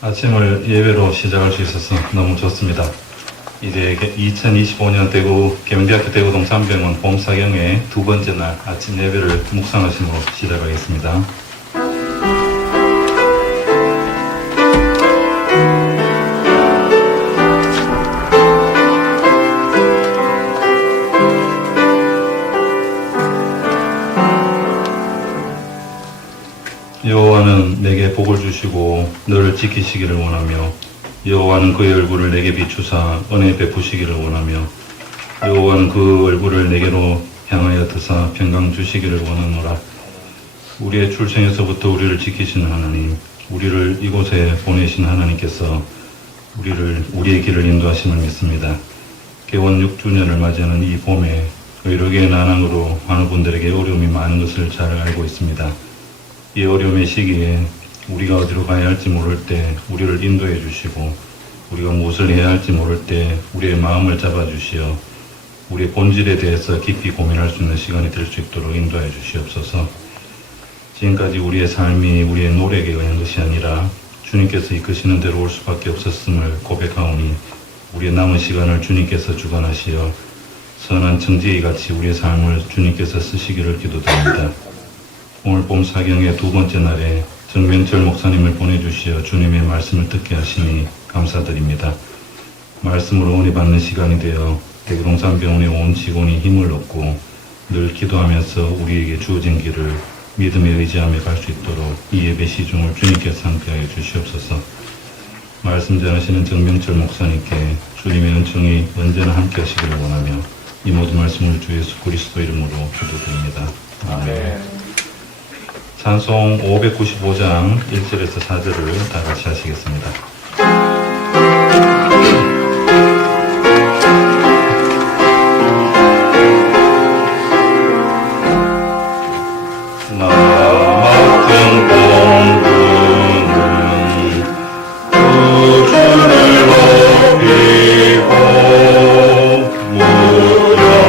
아침을 예배로 시작할 수 있어서 너무 좋습니다. 이제 2025년 대구 계명대학교 대구동산병원 봄사경의 두 번째 날 아침 예배를 묵상하심으로 시작하겠습니다. 여호와는 내게 복을 주시고 너를 지키시기를 원하며 여호와는 그의 얼굴을 내게 비추사 은혜 베푸시기를 원하며 여호와는 그 얼굴을 내게로 향하여 드사 평강 주시기를 원하노라. 우리의 출생에서부터 우리를 지키시는 하나님, 우리를 이곳에 보내신 하나님께서 우리의 길을 인도하심을 믿습니다. 개원 6주년을 맞이하는 이 봄에 의료계의 난항으로 많은 분들에게 어려움이 많은 것을 잘 알고 있습니다. 이 어려움의 시기에 우리가 어디로 가야 할지 모를 때 우리를 인도해 주시고 우리가 무엇을 해야 할지 모를 때 우리의 마음을 잡아주시어 우리의 본질에 대해서 깊이 고민할 수 있는 시간이 될 수 있도록 인도해 주시옵소서. 지금까지 우리의 삶이 우리의 노력에 의한 것이 아니라 주님께서 이끄시는 대로 올 수밖에 없었음을 고백하오니 우리의 남은 시간을 주님께서 주관하시어 선한 청지기 같이 우리의 삶을 주님께서 쓰시기를 기도드립니다. 오늘 봄 사경의 두 번째 날에 정명철 목사님을 보내주시어 주님의 말씀을 듣게 하시니 감사드립니다. 말씀으로 은혜 받는 시간이 되어 대구동산병원의 온 직원이 힘을 얻고 늘 기도하면서 우리에게 주어진 길을 믿음에 의지하며 갈 수 있도록 이 예배 시중을 주님께서 함께하여 주시옵소서. 말씀 전하시는 정명철 목사님께 주님의 은총이 언제나 함께 하시기를 원하며 이 모든 말씀을 주 예수 그리스도 이름으로 기도드립니다. 아멘. 찬송 595장 1절에서 4절을 다 같이 하시겠습니다. 나 맡은 공부는 구주를 높이고 무령 구원으로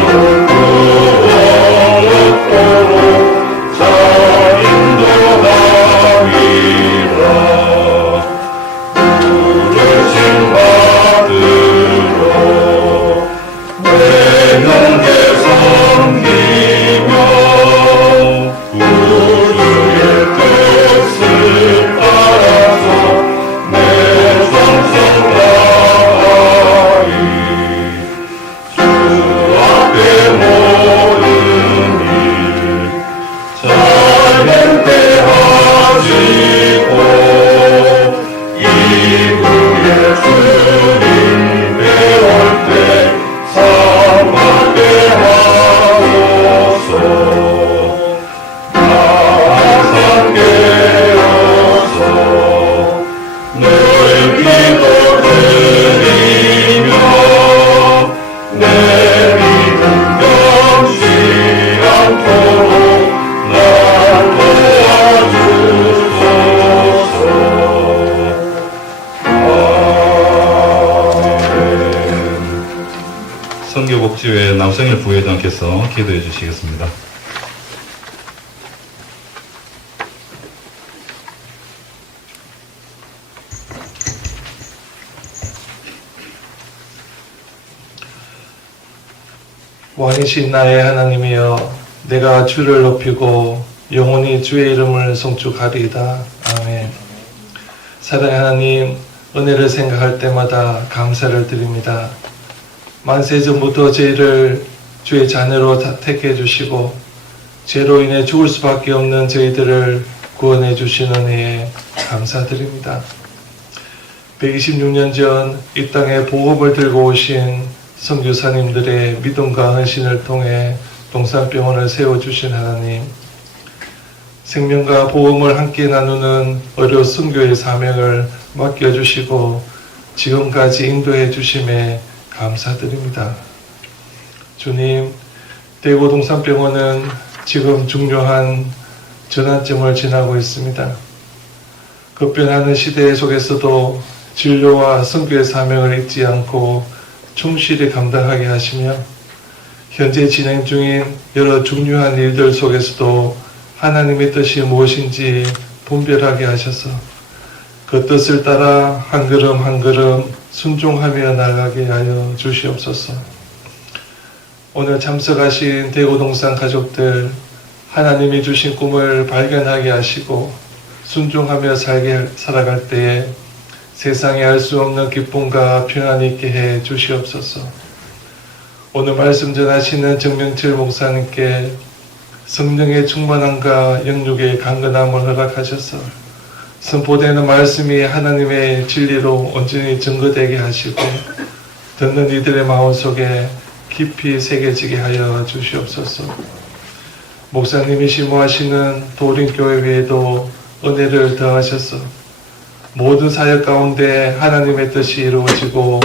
성교복지회 남성일 부회장께서 기도해 주시겠습니다. 왕이신 나의 하나님이여, 내가 주를 높이고 영원히 주의 이름을 송축하리이다. 아멘. 사랑의 하나님, 은혜를 생각할 때마다 감사를 드립니다. 만세전부터 저희를 주의 자녀로 택해 주시고 죄로 인해 죽을 수밖에 없는 저희들을 구원해 주신 은혜에 감사드립니다. 126년 전 이 땅에 복음을 들고 오신 선교사님들의 믿음과 헌신을 통해 동산병원을 세워주신 하나님, 생명과 복음을 함께 나누는 의료 선교의 사명을 맡겨주시고 지금까지 인도해 주심에 감사드립니다. 주님, 대구동산병원은 지금 중요한 전환점을 지나고 있습니다. 급변하는 시대 속에서도 진료와 선교의 사명을 잊지 않고 충실히 감당하게 하시며 현재 진행 중인 여러 중요한 일들 속에서도 하나님의 뜻이 무엇인지 분별하게 하셔서 그 뜻을 따라 한 걸음 한 걸음 순종하며 나가게 하여 주시옵소서. 오늘 참석하신 대구동산 가족들, 하나님이 주신 꿈을 발견하게 하시고 순종하며 살아갈 때에 세상에 알 수 없는 기쁨과 평안이 있게 해 주시옵소서. 오늘 말씀 전하시는 정명철 목사님께 성령의 충만함과 영육의 강건함을 허락하셔서 선포되는 말씀이 하나님의 진리로 온전히 증거되게 하시고 듣는 이들의 마음속에 깊이 새겨지게 하여 주시옵소서. 목사님이 심호하시는 도림교회 외에도 은혜를 더하셔서 모든 사역 가운데 하나님의 뜻이 이루어지고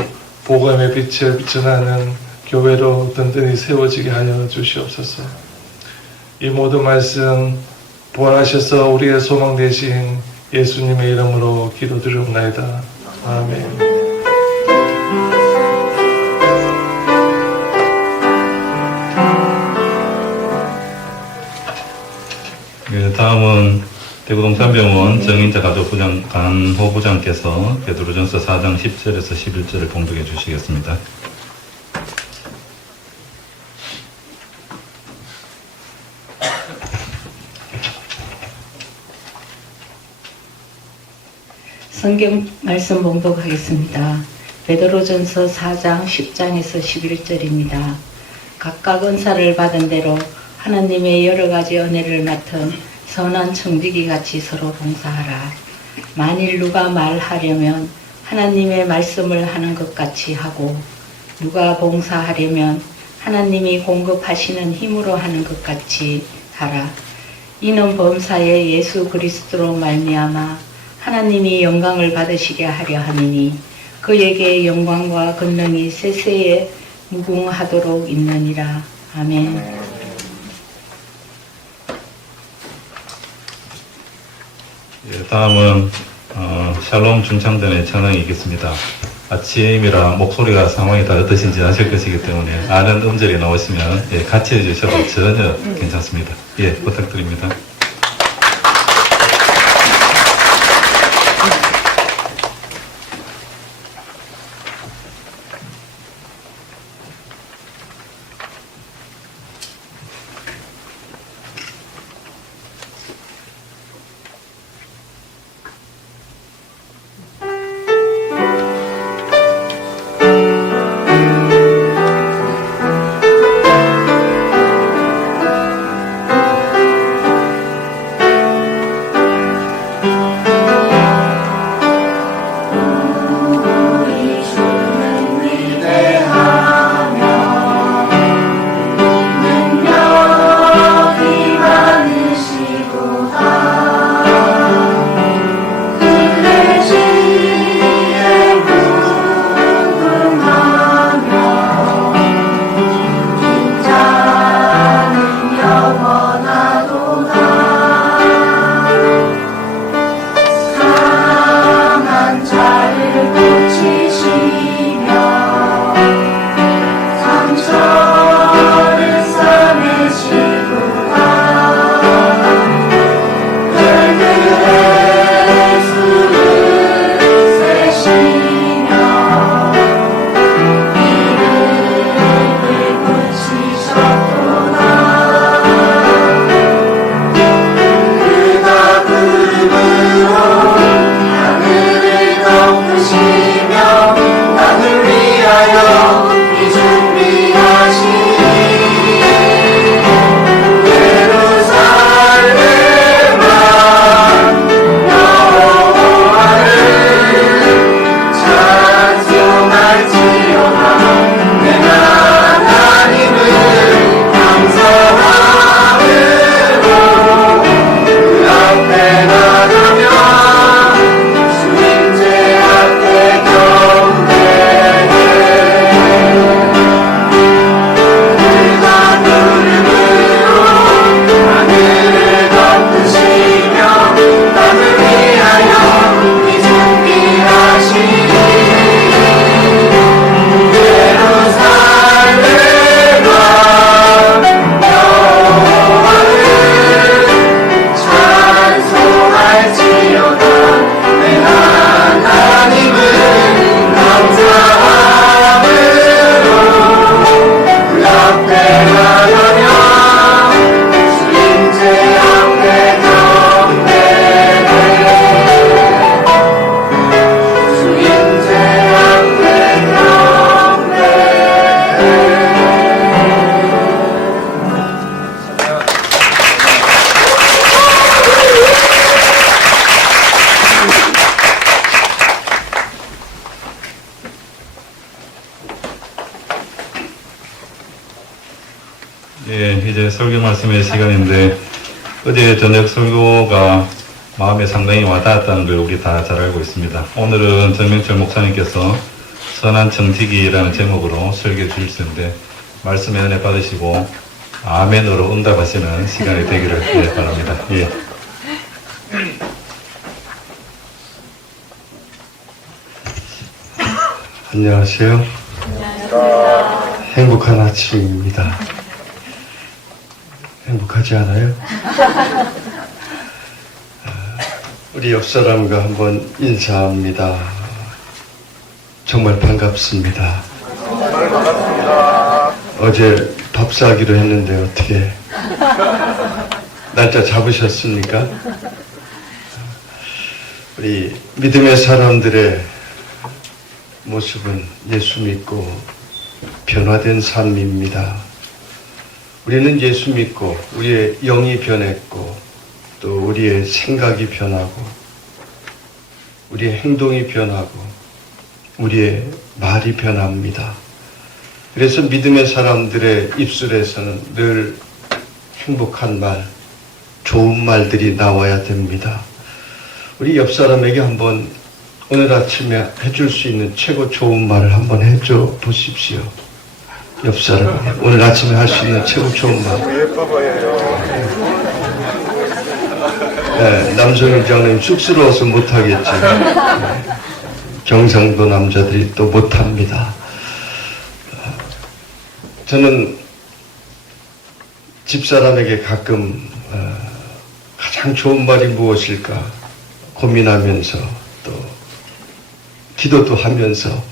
복음의 빛을 비춰나는 교회로 든든히 세워지게 하여 주시옵소서. 이 모든 말씀 부활하셔서 우리의 소망 되신 예수님의 이름으로 기도드리옵나이다. 아멘. 다음은 대구동산병원 정인자 가족부장 간호 부장께서 베드로전서 4장 10절에서 11절을 봉독해 주시겠습니다. 성경 말씀 봉독하겠습니다. 베드로전서 4장 10장에서 11절입니다. 각각 은사를 받은 대로 하나님의 여러 가지 은혜를 맡은 선한 청지기 같이 서로 봉사하라. 만일 누가 말하려면 하나님의 말씀을 하는 것 같이 하고 누가 봉사하려면 하나님이 공급하시는 힘으로 하는 것 같이 하라. 이는 범사에 예수 그리스도로 말미암아 하나님이 영광을 받으시게 하려 함이니 그에게 영광과 권능이 세세에 무궁하도록 있느니라. 아멘. 다음은 샬롬 중창단의 찬양이 있겠습니다. 아침이라 목소리가 상황이 다 어떠신지 아실 것이기 때문에 아는 음절이 나오시면 같이 해주셔도 전혀 괜찮습니다. 부탁드립니다. 이제 설교 말씀의 시간인데 어제 저녁 설교가 마음에 상당히 와닿았다는 걸 우리 다 잘 알고 있습니다. 오늘은 정명철 목사님께서 선한 청지기라는 제목으로 설교 주실 텐데 말씀의 은혜 받으시고 아멘으로 응답하시는 시간이 되기를 바랍니다. 예. 안녕하세요. 행복한 아침입니다. 행복하지 않아요? 우리 옆 사람과 한번 인사합니다. 정말 반갑습니다. 어제 밥 사기로 했는데 어떻게 날짜 잡으셨습니까? 우리 믿음의 사람들의 모습은 예수 믿고 변화된 삶입니다. 우리는 예수 믿고 우리의 영이 변했고 또 우리의 생각이 변하고 우리의 행동이 변하고 우리의 말이 변합니다. 그래서 믿음의 사람들의 입술에서는 늘 행복한 말, 좋은 말들이 나와야 됩니다. 우리 옆 사람에게 한번 오늘 아침에 해줄 수 있는 최고 좋은 말을 한번 해줘 보십시오. 옆 사람 오늘 아침에 할 수 있는 최고 좋은 말. 예뻐 보여요. 네, 남성희 장님 쑥스러워서 못하겠죠. 네, 경상도 남자들이 또 못합니다. 저는 집사람에게 가끔 가장 좋은 말이 무엇일까 고민하면서 또 기도도 하면서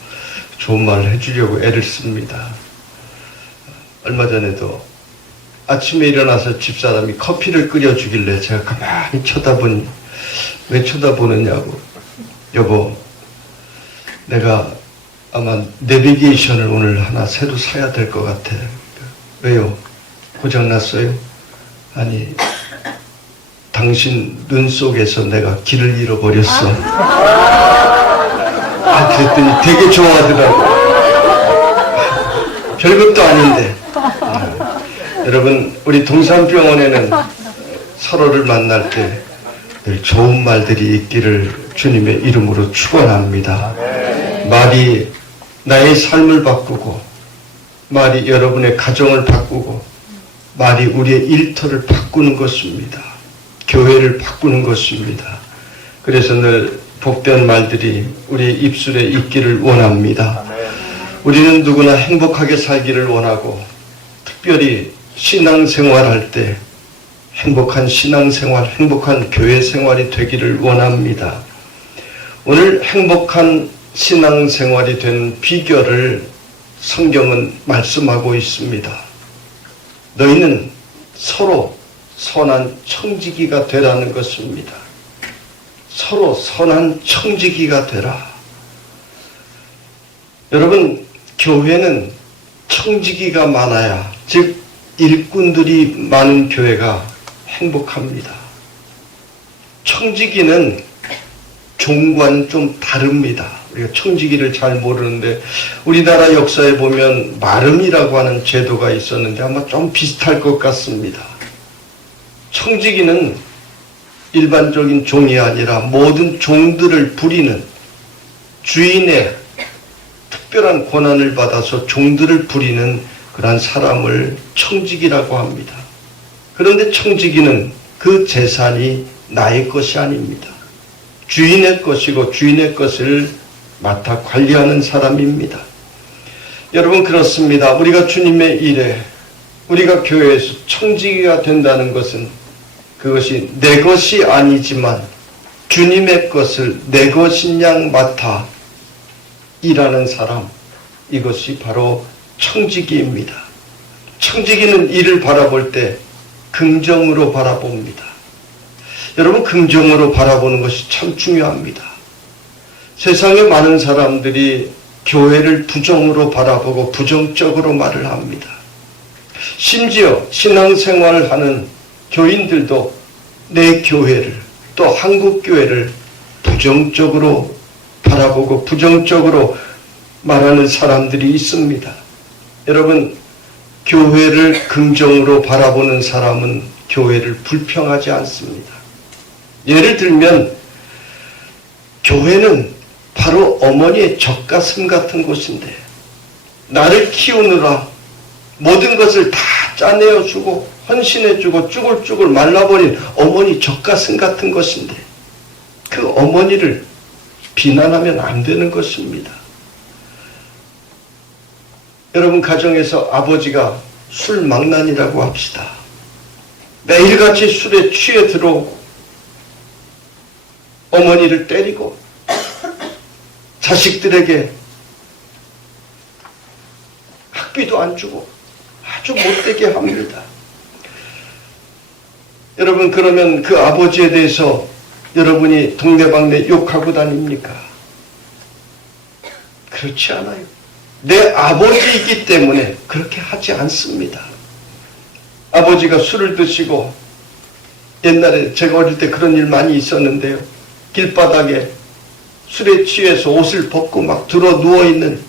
좋은 말을 해주려고 애를 씁니다. 얼마 전에도 아침에 일어나서 집사람이 커피를 끓여주길래 제가 가만히 쳐다보니 왜 쳐다보느냐고, 여보 내가 아마 내비게이션을 오늘 하나 새로 사야 될 것 같아. 왜요? 고장났어요? 아니 당신 눈 속에서 내가 길을 잃어버렸어. 그랬더니 되게 좋아하더라고. 별것도 아닌데. 여러분 우리 동산병원에는 서로를 만날 때 늘 좋은 말들이 있기를 주님의 이름으로 축원합니다. 말이 나의 삶을 바꾸고 말이 여러분의 가정을 바꾸고 말이 우리의 일터를 바꾸는 것입니다. 교회를 바꾸는 것입니다. 그래서 늘 복된 말들이 우리의 입술에 있기를 원합니다. 우리는 누구나 행복하게 살기를 원하고 특별히 신앙생활할 때 행복한 신앙생활, 행복한 교회 생활이 되기를 원합니다. 오늘 행복한 신앙생활이 된 비결을 성경은 말씀하고 있습니다. 너희는 서로 선한 청지기가 되라는 것입니다. 서로 선한 청지기가 되라. 여러분 교회는 청지기가 많아야, 즉 일꾼들이 많은 교회가 행복합니다. 청지기는 종과는 좀 다릅니다. 우리가 청지기를 잘 모르는데 우리나라 역사에 보면 마름이라고 하는 제도가 있었는데 아마 좀 비슷할 것 같습니다. 청지기는 일반적인 종이 아니라 모든 종들을 부리는, 주인의 특별한 권한을 받아서 종들을 부리는 그러한 사람을 청지기라고 합니다. 그런데 청지기는 그 재산이 나의 것이 아닙니다. 주인의 것이고 주인의 것을 맡아 관리하는 사람입니다. 여러분 그렇습니다. 우리가 주님의 일에, 우리가 교회에서 청지기가 된다는 것은 그것이 내 것이 아니지만 주님의 것을 내 것인 양 맡아 일하는 사람, 이것이 바로 청지기입니다. 청지기는 일을 바라볼 때 긍정으로 바라봅니다. 여러분 긍정으로 바라보는 것이 참 중요합니다. 세상에 많은 사람들이 교회를 부정으로 바라보고 부정적으로 말을 합니다. 심지어 신앙생활을 하는 교인들도 내 교회를, 또 한국교회를 부정적으로 바라보고 부정적으로 말하는 사람들이 있습니다. 여러분 교회를 긍정으로 바라보는 사람은 교회를 불평하지 않습니다. 예를 들면 교회는 바로 어머니의 젖가슴 같은 곳인데 나를 키우느라 모든 것을 다 짜내어주고 헌신해주고 쭈글쭈글 말라버린 어머니 젖가슴 같은 것인데 그 어머니를 비난하면 안 되는 것입니다. 여러분 가정에서 아버지가 술 망난이라고 합시다. 매일같이 술에 취해 들어오고 어머니를 때리고 자식들에게 학비도 안 주고 아주 못되게 합니다. 여러분 그러면 그 아버지에 대해서 여러분이 동네방네 욕하고 다닙니까? 그렇지 않아요. 내 아버지이기 때문에 그렇게 하지 않습니다. 아버지가 술을 드시고 옛날에 제가 어릴 때 그런 일 많이 있었는데요. 길바닥에 술에 취해서 옷을 벗고 막 들어 누워있는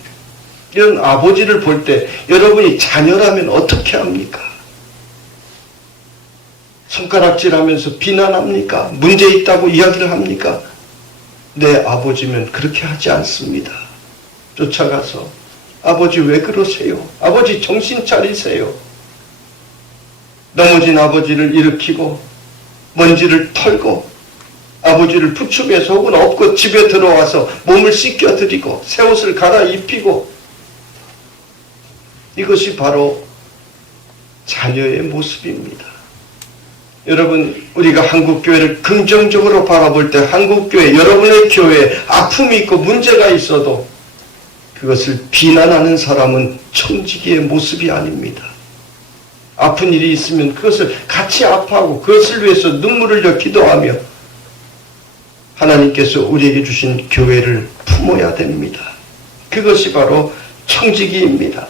이런 아버지를 볼 때 여러분이 자녀라면 어떻게 합니까? 손가락질하면서 비난합니까? 문제 있다고 이야기를 합니까? 내 아버지면 그렇게 하지 않습니다. 쫓아가서 아버지 왜 그러세요? 아버지 정신 차리세요. 넘어진 아버지를 일으키고 먼지를 털고 아버지를 부축해서 혹은 업고 집에 들어와서 몸을 씻겨드리고 새 옷을 갈아입히고 이것이 바로 자녀의 모습입니다. 여러분 우리가 한국교회를 긍정적으로 바라볼 때 한국교회 여러분의 교회에 아픔이 있고 문제가 있어도 그것을 비난하는 사람은 청지기의 모습이 아닙니다. 아픈 일이 있으면 그것을 같이 아파하고 그것을 위해서 눈물을 흘려 기도하며 하나님께서 우리에게 주신 교회를 품어야 됩니다. 그것이 바로 청지기입니다.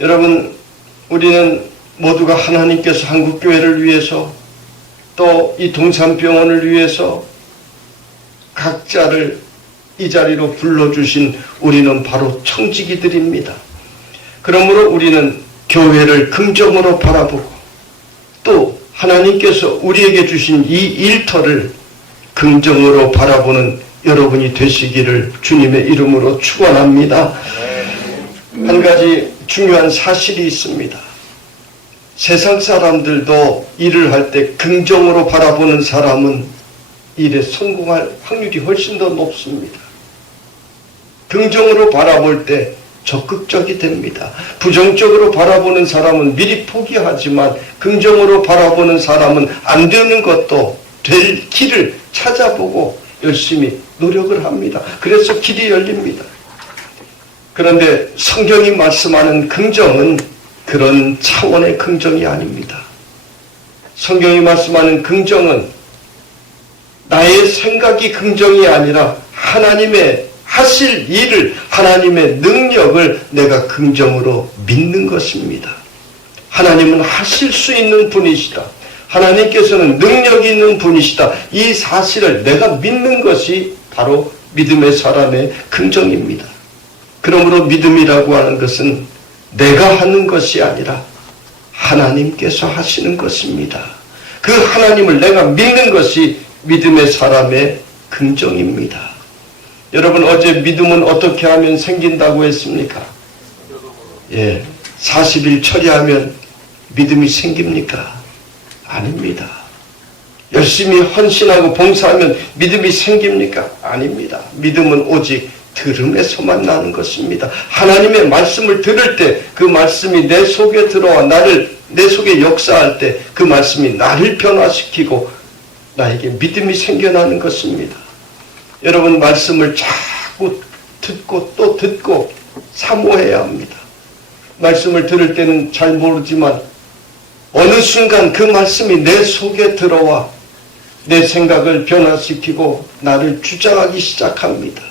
여러분 우리는 모두가 하나님께서 한국교회를 위해서 또 이 동산병원을 위해서 각자를 이 자리로 불러주신 우리는 바로 청지기들입니다. 그러므로 우리는 교회를 긍정으로 바라보고 또 하나님께서 우리에게 주신 이 일터를 긍정으로 바라보는 여러분이 되시기를 주님의 이름으로 축원합니다. 한 가지 중요한 사실이 있습니다. 세상 사람들도 일을 할 때 긍정으로 바라보는 사람은 일에 성공할 확률이 훨씬 더 높습니다. 긍정으로 바라볼 때 적극적이 됩니다. 부정적으로 바라보는 사람은 미리 포기하지만 긍정으로 바라보는 사람은 안 되는 것도 될 길을 찾아보고 열심히 노력을 합니다. 그래서 길이 열립니다. 그런데 성경이 말씀하는 긍정은 그런 차원의 긍정이 아닙니다. 성경이 말씀하는 긍정은 나의 생각이 긍정이 아니라 하나님의 하실 일을 하나님의 능력을 내가 긍정으로 믿는 것입니다. 하나님은 하실 수 있는 분이시다. 하나님께서는 능력이 있는 분이시다. 이 사실을 내가 믿는 것이 바로 믿음의 사람의 긍정입니다. 그러므로 믿음이라고 하는 것은 내가 하는 것이 아니라 하나님께서 하시는 것입니다. 그 하나님을 내가 믿는 것이 믿음의 사람의 긍정입니다. 여러분 어제 믿음은 어떻게 하면 생긴다고 했습니까? 40일 처리하면 믿음이 생깁니까? 아닙니다. 열심히 헌신하고 봉사하면 믿음이 생깁니까? 아닙니다. 믿음은 오직 들음에서만 나는 것입니다. 하나님의 말씀을 들을 때 그 말씀이 내 속에 들어와 내 속에 역사할 때 그 말씀이 나를 변화시키고 나에게 믿음이 생겨나는 것입니다. 여러분 말씀을 자꾸 듣고 또 듣고 사모해야 합니다. 말씀을 들을 때는 잘 모르지만 어느 순간 그 말씀이 내 속에 들어와 내 생각을 변화시키고 나를 주장하기 시작합니다.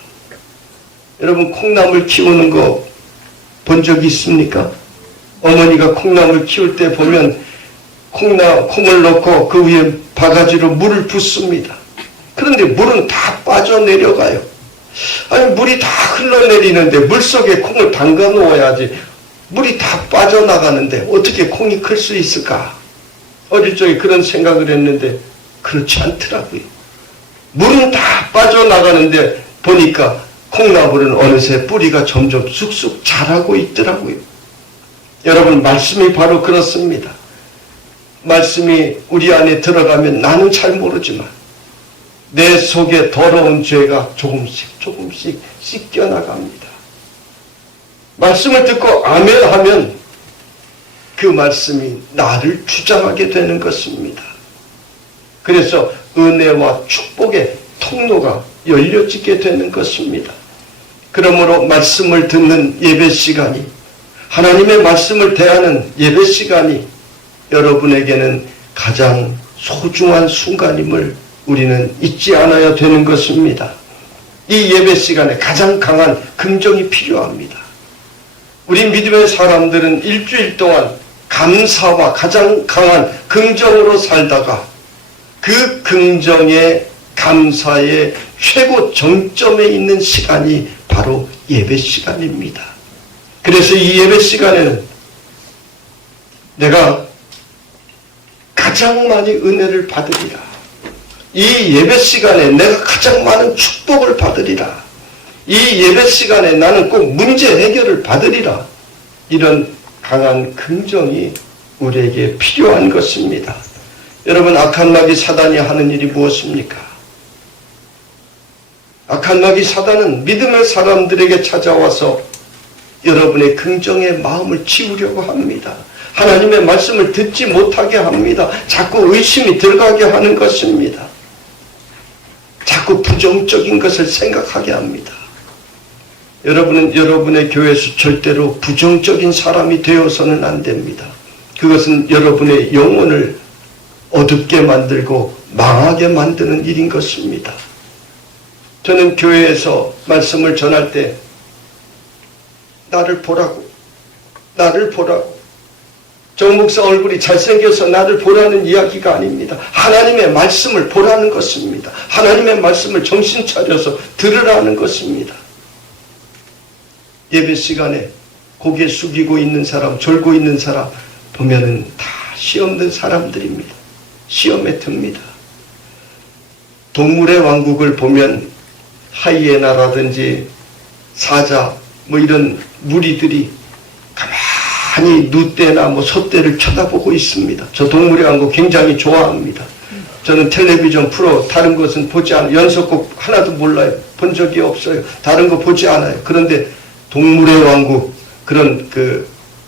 여러분 콩나물 키우는 거 본 적 있습니까? 어머니가 콩나물 키울 때 보면 콩을 넣고 그 위에 바가지로 물을 붓습니다. 그런데 물은 다 빠져내려가요. 아니 물이 다 흘러내리는데 물속에 콩을 담가 놓아야지 물이 다 빠져나가는데 어떻게 콩이 클 수 있을까? 어릴 적에 그런 생각을 했는데 그렇지 않더라고요. 물은 다 빠져나가는데 보니까 콩나물은 어느새 뿌리가 점점 쑥쑥 자라고 있더라고요. 여러분, 말씀이 바로 그렇습니다. 말씀이 우리 안에 들어가면 나는 잘 모르지만 내 속에 더러운 죄가 조금씩 씻겨나갑니다. 말씀을 듣고 아멘 하면 그 말씀이 나를 주장하게 되는 것입니다. 그래서 은혜와 축복의 통로가 열려지게 되는 것입니다. 그러므로 말씀을 듣는 예배 시간이, 하나님의 말씀을 대하는 예배 시간이 여러분에게는 가장 소중한 순간임을 우리는 잊지 않아야 되는 것입니다. 이 예배 시간에 가장 강한 긍정이 필요합니다. 우리 믿음의 사람들은 일주일 동안 감사와 가장 강한 긍정으로 살다가 그 긍정의 감사의 최고 정점에 있는 시간이 바로 예배 시간입니다. 그래서 이 예배 시간에는 내가 가장 많이 은혜를 받으리라. 이 예배 시간에 내가 가장 많은 축복을 받으리라. 이 예배 시간에 나는 꼭 문제 해결을 받으리라. 이런 강한 긍정이 우리에게 필요한 것입니다. 여러분, 악한 마귀 사단이 하는 일이 무엇입니까? 악한 마귀 사단은 믿음의 사람들에게 찾아와서 여러분의 긍정의 마음을 지우려고 합니다. 하나님의 말씀을 듣지 못하게 합니다. 자꾸 의심이 들어가게 하는 것입니다. 자꾸 부정적인 것을 생각하게 합니다. 여러분은 여러분의 교회에서 절대로 부정적인 사람이 되어서는 안 됩니다. 그것은 여러분의 영혼을 어둡게 만들고 망하게 만드는 일인 것입니다. 저는 교회에서 말씀을 전할 때 나를 보라고, 나를 보라고, 정 목사 얼굴이 잘생겨서 나를 보라는 이야기가 아닙니다. 하나님의 말씀을 보라는 것입니다. 하나님의 말씀을 정신 차려서 들으라는 것입니다. 예배 시간에 고개 숙이고 있는 사람, 졸고 있는 사람 보면은 다 시험 든 사람들입니다. 시험에 듭니다. 동물의 왕국을 보면 하이에나라든지 사자 뭐 이런 무리들이 가만히 누떼나 뭐 소떼를 쳐다보고 있습니다. 저 동물의 왕국 굉장히 좋아합니다. 저는 텔레비전 프로 다른 것은 보지 않아요. 연속곡 하나도 몰라요. 본 적이 없어요. 다른 거 보지 않아요. 그런데 동물의 왕국 그런 그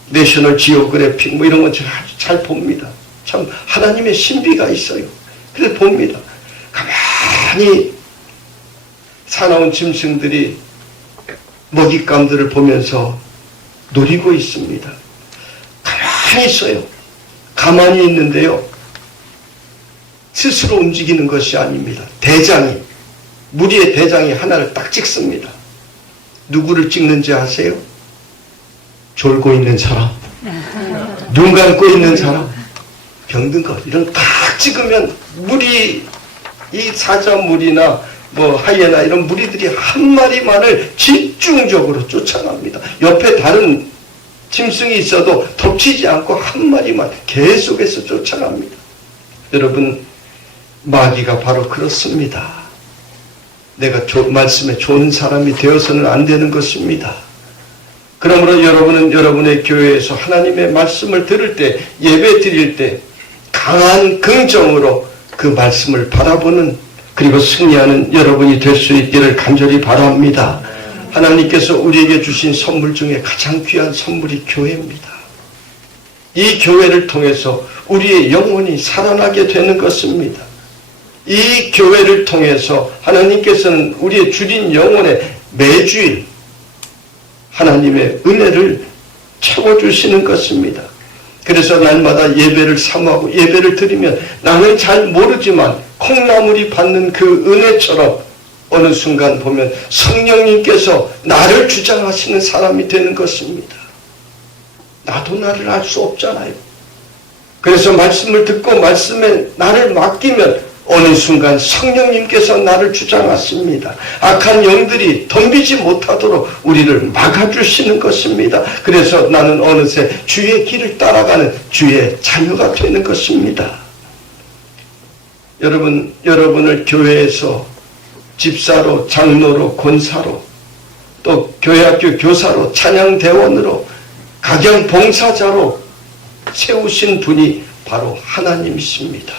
내셔널 지오그래픽 뭐 이런 건 잘 봅니다. 참 하나님의 신비가 있어요. 그래서 봅니다. 가만히 사나운 짐승들이 먹잇감들을 보면서 노리고 있습니다. 가만히 있어요. 가만히 있는데요. 스스로 움직이는 것이 아닙니다. 대장이, 무리의 대장이 하나를 딱 찍습니다. 누구를 찍는지 아세요? 졸고 있는 사람, 눈 감고 있는 사람, 병든 것 이런 딱 찍으면 무리, 이 사자 무리나 뭐 하이에나 이런 무리들이 한 마리만을 집중적으로 쫓아갑니다. 옆에 다른 짐승이 있어도 덮치지 않고 한 마리만 계속해서 쫓아갑니다. 여러분, 마귀가 바로 그렇습니다. 내가 말씀에 좋은 사람이 되어서는 안 되는 것입니다. 그러므로 여러분은 여러분의 교회에서 하나님의 말씀을 들을 때, 예배 드릴 때 강한 긍정으로 그 말씀을 바라보는, 그리고 승리하는 여러분이 될 수 있기를 간절히 바랍니다. 하나님께서 우리에게 주신 선물 중에 가장 귀한 선물이 교회입니다. 이 교회를 통해서 우리의 영혼이 살아나게 되는 것입니다. 이 교회를 통해서 하나님께서는 우리의 주린 영혼에 매주일 하나님의 은혜를 채워주시는 것입니다. 그래서 날마다 예배를 사모하고 예배를 드리면 나는 잘 모르지만 콩나물이 받는 그 은혜처럼 어느 순간 보면 성령님께서 나를 주장하시는 사람이 되는 것입니다. 나도 나를 알 수 없잖아요. 그래서 말씀을 듣고 말씀에 나를 맡기면 어느 순간 성령님께서 나를 주장하십니다. 악한 영들이 덤비지 못하도록 우리를 막아주시는 것입니다. 그래서 나는 어느새 주의 길을 따라가는 주의 자녀가 되는 것입니다. 여러분을 교회에서 집사로, 장로로, 권사로, 또 교회학교 교사로, 찬양대원으로, 각양봉사자로 세우신 분이 바로 하나님이십니다.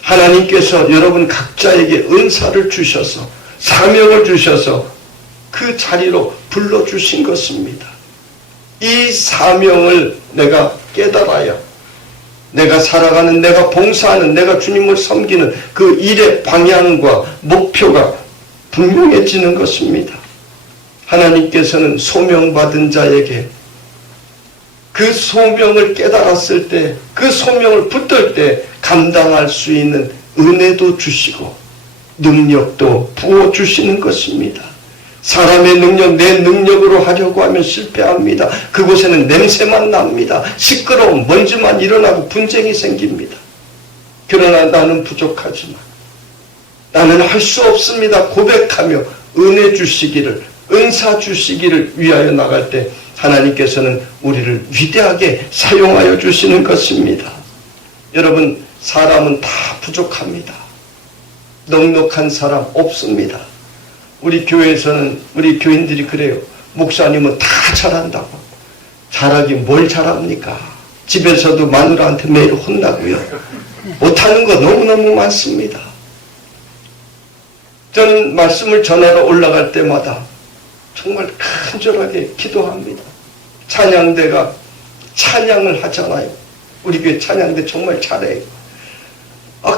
하나님께서 여러분 각자에게 은사를 주셔서 사명을 주셔서 그 자리로 불러주신 것입니다. 이 사명을 내가 깨달아야 내가 살아가는, 내가 봉사하는, 내가 주님을 섬기는 그 일의 방향과 목표가 분명해지는 것입니다. 하나님께서는 소명받은 자에게 그 소명을 깨달았을 때, 그 소명을 붙들 때 감당할 수 있는 은혜도 주시고 능력도 부어주시는 것입니다. 사람의 능력, 내 능력으로 하려고 하면 실패합니다. 그곳에는 냄새만 납니다. 시끄러운 먼지만 일어나고 분쟁이 생깁니다. 그러나 나는 부족하지만 나는 할 수 없습니다. 고백하며 은혜 주시기를, 은사 주시기를 위하여 나갈 때 하나님께서는 우리를 위대하게 사용하여 주시는 것입니다. 여러분, 사람은 다 부족합니다. 넉넉한 사람 없습니다. 우리 교회에서는 우리 교인들이 그래요. 목사님은 다 잘한다고. 잘하긴 뭘 잘합니까? 집에서도 마누라한테 매일 혼나고요. 못하는 거 너무너무 많습니다. 저는 말씀을 전하러 올라갈 때마다 정말 간절하게 기도합니다. 찬양대가 찬양을 하잖아요. 우리 교회 찬양대 정말 잘해요.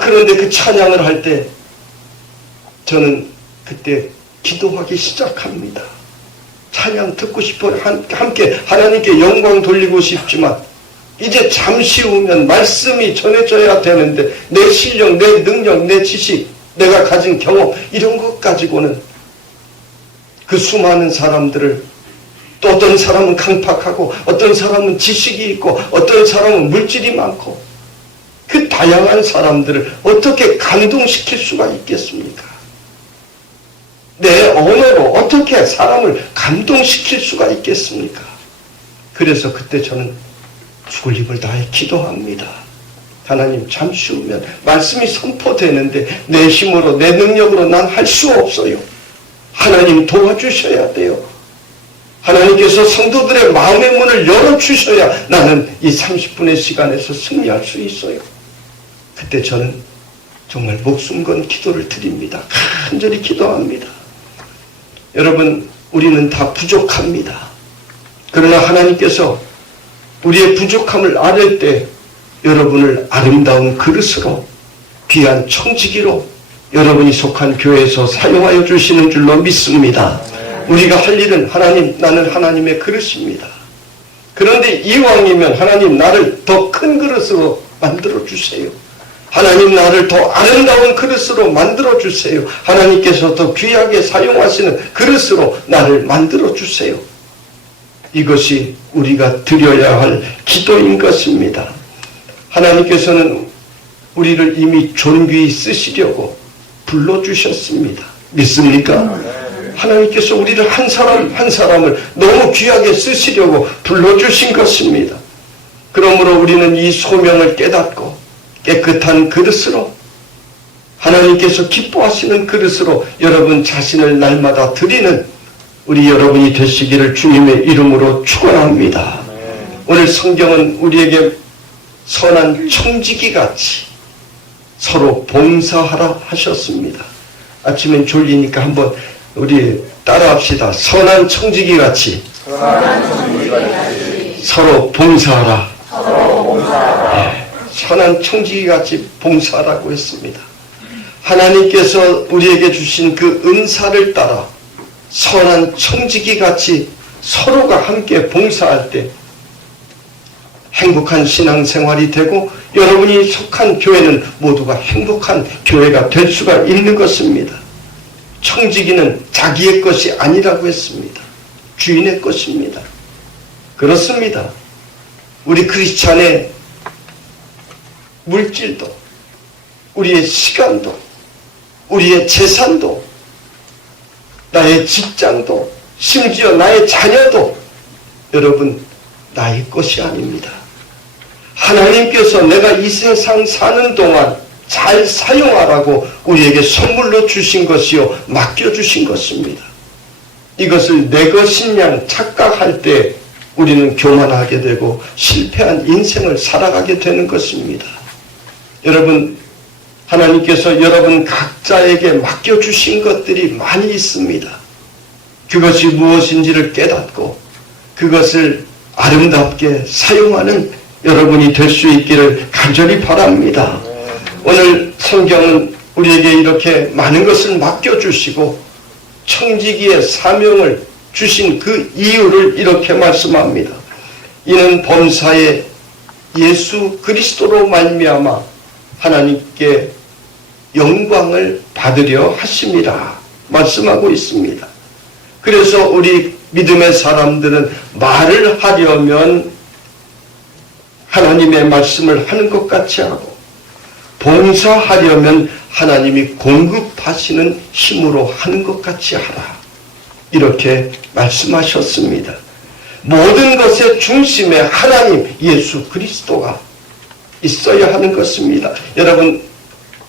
그런데 그 찬양을 할 때 저는 그때 기도하기 시작합니다. 찬양 듣고 싶어요. 함께 하나님께 영광 돌리고 싶지만 이제 잠시 후면 말씀이 전해져야 되는데 내 실력, 내 능력, 내 지식, 내가 가진 경험 이런 것 가지고는 그 수많은 사람들을, 또 어떤 사람은 강팍하고 어떤 사람은 지식이 있고 어떤 사람은 물질이 많고 그 다양한 사람들을 어떻게 감동시킬 수가 있겠습니까? 내 언어로 어떻게 사람을 감동시킬 수가 있겠습니까? 그래서 그때 저는 죽을 힘을 다해 기도합니다. 하나님, 잠시 후면 말씀이 선포되는데 내 힘으로, 내 능력으로 난 할 수 없어요. 하나님 도와주셔야 돼요. 하나님께서 성도들의 마음의 문을 열어주셔야 나는 이 30분의 시간에서 승리할 수 있어요. 그때 저는 정말 목숨 건 기도를 드립니다. 간절히 기도합니다. 여러분, 우리는 다 부족합니다. 그러나 하나님께서 우리의 부족함을 알을 때 여러분을 아름다운 그릇으로, 귀한 청지기로 여러분이 속한 교회에서 사용하여 주시는 줄로 믿습니다. 우리가 할 일은 하나님, 나는 하나님의 그릇입니다. 그런데 이왕이면 하나님, 나를 더 큰 그릇으로 만들어 주세요. 하나님, 나를 더 아름다운 그릇으로 만들어 주세요. 하나님께서 더 귀하게 사용하시는 그릇으로 나를 만들어 주세요. 이것이 우리가 드려야 할 기도인 것입니다. 하나님께서는 우리를 이미 존귀히 쓰시려고 불러주셨습니다. 믿습니까? 하나님께서 우리를 한 사람 한 사람을 너무 귀하게 쓰시려고 불러주신 것입니다. 그러므로 우리는 이 소명을 깨닫고 깨끗한 그릇으로, 하나님께서 기뻐하시는 그릇으로 여러분 자신을 날마다 드리는 우리 여러분이 되시기를 주님의 이름으로 축원합니다. 오늘 성경은 우리에게 선한 청지기같이 서로 봉사하라 하셨습니다. 아침엔 졸리니까 한번 우리 따라합시다. 선한 청지기같이 서로 봉사하라. 네, 선한 청지기같이 봉사하라고 했습니다. 하나님께서 우리에게 주신 그 은사를 따라 선한 청지기같이 서로가 함께 봉사할 때 행복한 신앙생활이 되고 여러분이 속한 교회는 모두가 행복한 교회가 될 수가 있는 것입니다. 청지기는 자기의 것이 아니라고 했습니다. 주인의 것입니다. 그렇습니다. 우리 크리스찬의 물질도 우리의 시간도, 우리의 재산도, 나의 직장도, 심지어 나의 자녀도 여러분 나의 것이 아닙니다. 하나님께서 내가 이 세상 사는 동안 잘 사용하라고 우리에게 선물로 주신 것이요 맡겨주신 것입니다. 이것을 내 것인 양 착각할 때 우리는 교만하게 되고 실패한 인생을 살아가게 되는 것입니다. 여러분, 하나님께서 여러분 각자에게 맡겨주신 것들이 많이 있습니다. 그것이 무엇인지를 깨닫고 그것을 아름답게 사용하는 여러분이 될 수 있기를 간절히 바랍니다. 오늘 성경은 우리에게 이렇게 많은 것을 맡겨주시고 청지기의 사명을 주신 그 이유를 이렇게 말씀합니다. 이는 범사에 예수 그리스도로 말미암아 하나님께 영광을 받으려 하심이라 말씀하고 있습니다. 그래서 우리 믿음의 사람들은 말을 하려면 하나님의 말씀을 하는 것 같이 하고 봉사하려면 하나님이 공급하시는 힘으로 하는 것 같이 하라. 이렇게 말씀하셨습니다. 모든 것의 중심에 하나님 예수 그리스도가 있어야 하는 것입니다. 여러분,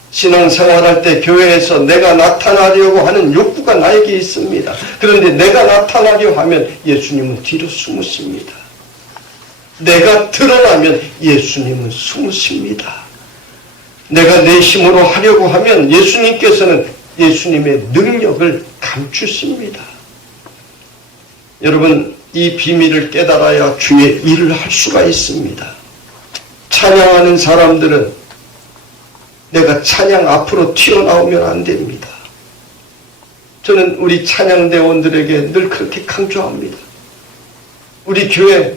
신앙생활할 때 교회에서 내가 나타나려고 하는 욕구가 나에게 있습니다. 그런데 내가 나타나려 하면 예수님은 뒤로 숨으십니다. 내가 드러나면 예수님은 숨으십니다. 내가 내 힘으로 하려고 하면 예수님께서는 예수님의 능력을 감추십니다. 여러분, 이 비밀을 깨달아야 주의 일을 할 수가 있습니다. 찬양하는 사람들은 내가 찬양 앞으로 튀어나오면 안 됩니다. 저는 우리 찬양대원들에게 늘 그렇게 강조합니다. 우리 교회,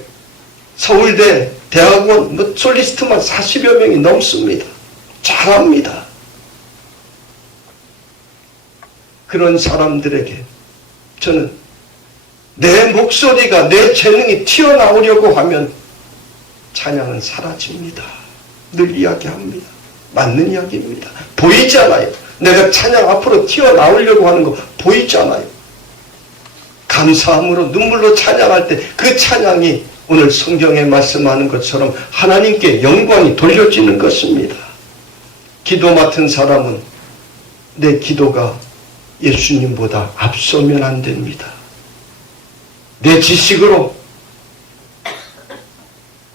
서울대, 대학원, 솔리스트만 40여 명이 넘습니다. 잘합니다. 그런 사람들에게 저는 내 목소리가, 내 재능이 튀어나오려고 하면 찬양은 사라집니다. 늘 이야기합니다. 맞는 이야기입니다. 보이지 않아요. 내가 찬양 앞으로 튀어나오려고 하는 거 보이지 않아요. 감사함으로 눈물로 찬양할 때 그 찬양이 오늘 성경에 말씀하는 것처럼 하나님께 영광이 돌려지는 것입니다. 기도 맡은 사람은 내 기도가 예수님보다 앞서면 안 됩니다. 내 지식으로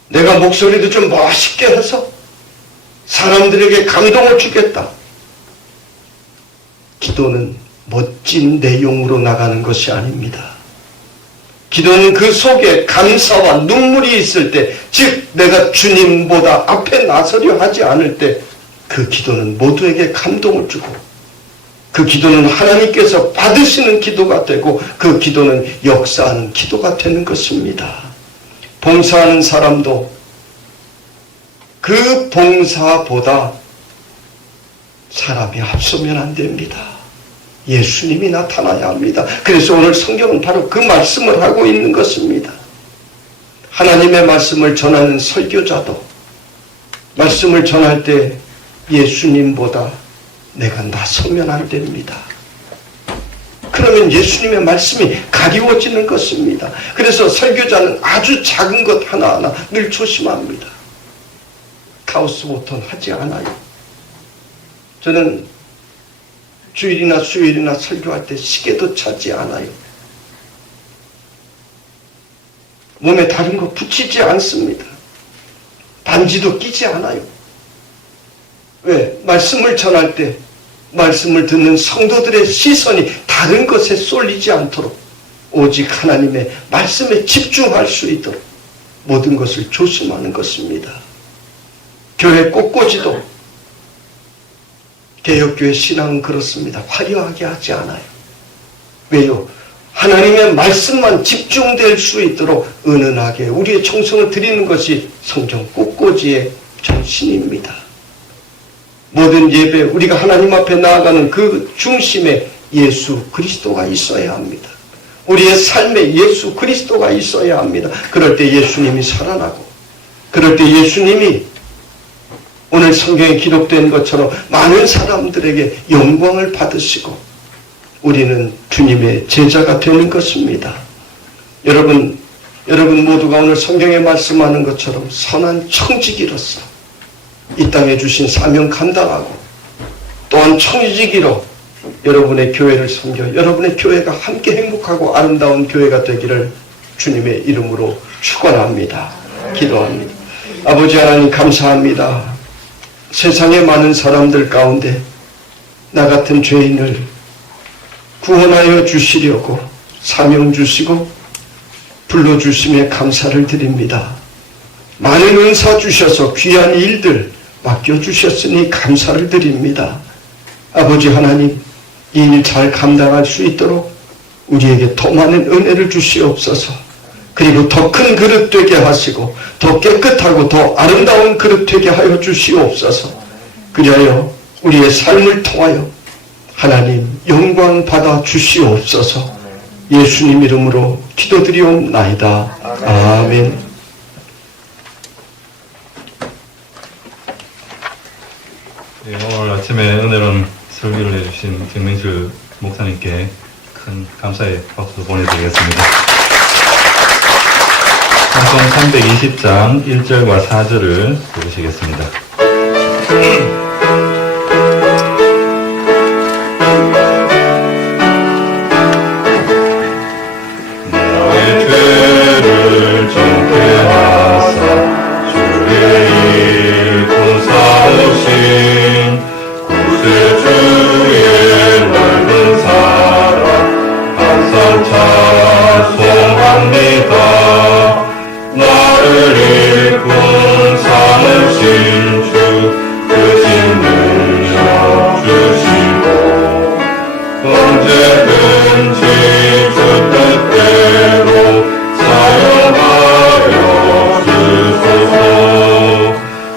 내가 목소리도 좀 멋있게 해서 사람들에게 감동을 주겠다. 기도는 멋진 내용으로 나가는 것이 아닙니다. 기도는 그 속에 감사와 눈물이 있을 때, 즉 내가 주님보다 앞에 나서려 하지 않을 때 그 기도는 모두에게 감동을 주고 그 기도는 하나님께서 받으시는 기도가 되고 그 기도는 역사하는 기도가 되는 것입니다. 봉사하는 사람도 그 봉사보다 사람이 앞서면 안 됩니다. 예수님이 나타나야 합니다. 그래서 오늘 성경은 바로 그 말씀을 하고 있는 것입니다. 하나님의 말씀을 전하는 설교자도 말씀을 전할 때 예수님보다 내가 나서면 안 됩니다. 그러면 예수님의 말씀이 가리워지는 것입니다. 그래서 설교자는 아주 작은 것 하나하나 늘 조심합니다. 카오스 모턴 하지 않아요. 저는 주일이나 수요일이나 설교할 때 시계도 차지 않아요. 몸에 다른 거 붙이지 않습니다. 반지도 끼지 않아요. 왜? 말씀을 전할 때 말씀을 듣는 성도들의 시선이 다른 것에 쏠리지 않도록 오직 하나님의 말씀에 집중할 수 있도록 모든 것을 조심하는 것입니다. 교회 꽃꽂이도 개혁교회 신앙은 그렇습니다. 화려하게 하지 않아요. 왜요? 하나님의 말씀만 집중될 수 있도록 은은하게 우리의 정성을 드리는 것이 성경 꽃꽂이의 정신입니다. 모든 예배, 우리가 하나님 앞에 나아가는 그 중심에 예수 그리스도가 있어야 합니다. 우리의 삶에 예수 그리스도가 있어야 합니다. 그럴 때 예수님이 살아나고, 그럴 때 예수님이 오늘 성경에 기록된 것처럼 많은 사람들에게 영광을 받으시고 우리는 주님의 제자가 되는 것입니다. 여러분 모두가 오늘 성경에 말씀하는 것처럼 선한 청지기로서 이 땅에 주신 사명 감당하고 또한 청지기로 여러분의 교회를 섬겨 여러분의 교회가 함께 행복하고 아름다운 교회가 되기를 주님의 이름으로 축원합니다. 기도합니다. 아버지 하나님 감사합니다. 세상의 많은 사람들 가운데 나 같은 죄인을 구원하여 주시려고 사명 주시고 불러주심에 감사를 드립니다. 많은 은사 주셔서 귀한 일들 맡겨주셨으니 감사를 드립니다. 아버지 하나님, 이 일 잘 감당할 수 있도록 우리에게 더 많은 은혜를 주시옵소서. 그리고 더 큰 그릇 되게 하시고 더 깨끗하고 더 아름다운 그릇 되게 하여 주시옵소서. 그리하여 우리의 삶을 통하여 하나님 영광 받아 주시옵소서. 예수님 이름으로 기도드리옵나이다. 아멘. 네, 오늘 아침에 은혜로운 설교를 해주신 정민실 목사님께 큰 감사의 박수 보내드리겠습니다. 찬송 320장 1절과 4절을 부르시겠습니다. 나의 죄를 정케 하사 주의 일 구사오신 구세주의 넓은 사랑 항상 찬송합니다. 나를 일꾼 삼으신 주 크신 능력 주시고 언제든지 주 뜻대로 사용하여 주소서.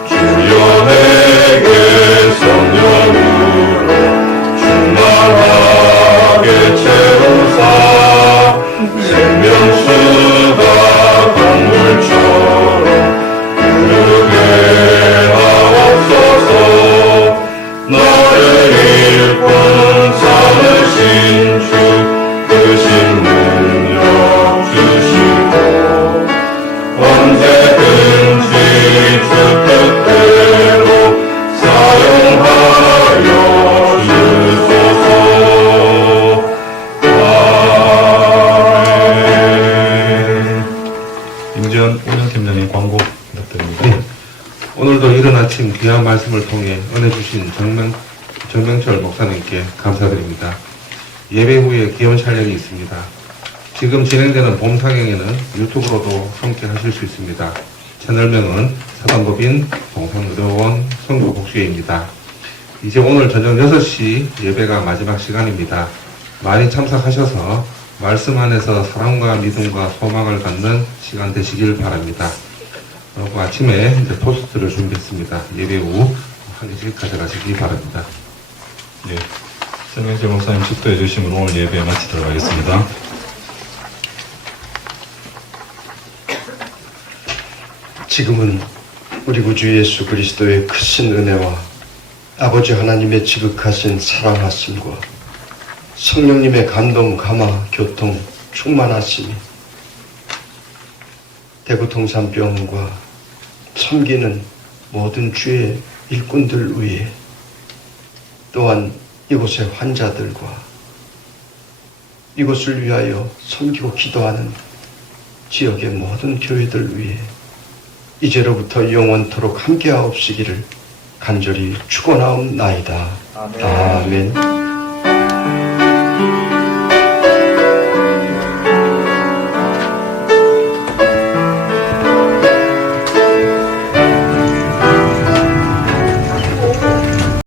주여 내게 성령으로 충만하게 채우사 생명수가 강물처럼 흐르게 하옵소서. 나를 일꾼 삼으신 주 크신 능력 주시고 언제든지 주 뜻대로 사용하여 주소서. 아멘. 임지연 운영팀장님 광고 부탁드립니다. 네. 오늘도 이른 아침 귀한 말씀을 통해 은혜 주신 정명철 목사님께 감사드립니다. 예배 후에 기원 촬영이 있습니다. 지금 진행되는 봄 상영에는 유튜브로도 함께 하실 수 있습니다. 채널명은 사단법인 동산의료원 성교복수회입니다. 이제 오늘 저녁 6시 예배가 마지막 시간입니다. 많이 참석하셔서 말씀 안에서 사랑과 믿음과 소망을 갖는 시간 되시길 바랍니다. 그리고 아침에 이제 토스트를 준비했습니다. 예배 후 한 개씩 가져가시기 바랍니다. 네, 정명철 목사님 축도해 주시면 오늘 예배 마치도록 하겠습니다. 지금은 우리 구주 예수 그리스도의 크신 은혜와 아버지 하나님의 지극하신 사랑하심과 성령님의 감동, 감화, 교통, 충만하심이 대구 동산병원과 섬기는 모든 주의 일꾼들 위해 또한 이곳의 환자들과 이곳을 위하여 섬기고 기도하는 지역의 모든 교회들 위해 이제로부터 영원토록 함께하옵시기를 간절히 축원하옵나이다. 아멘.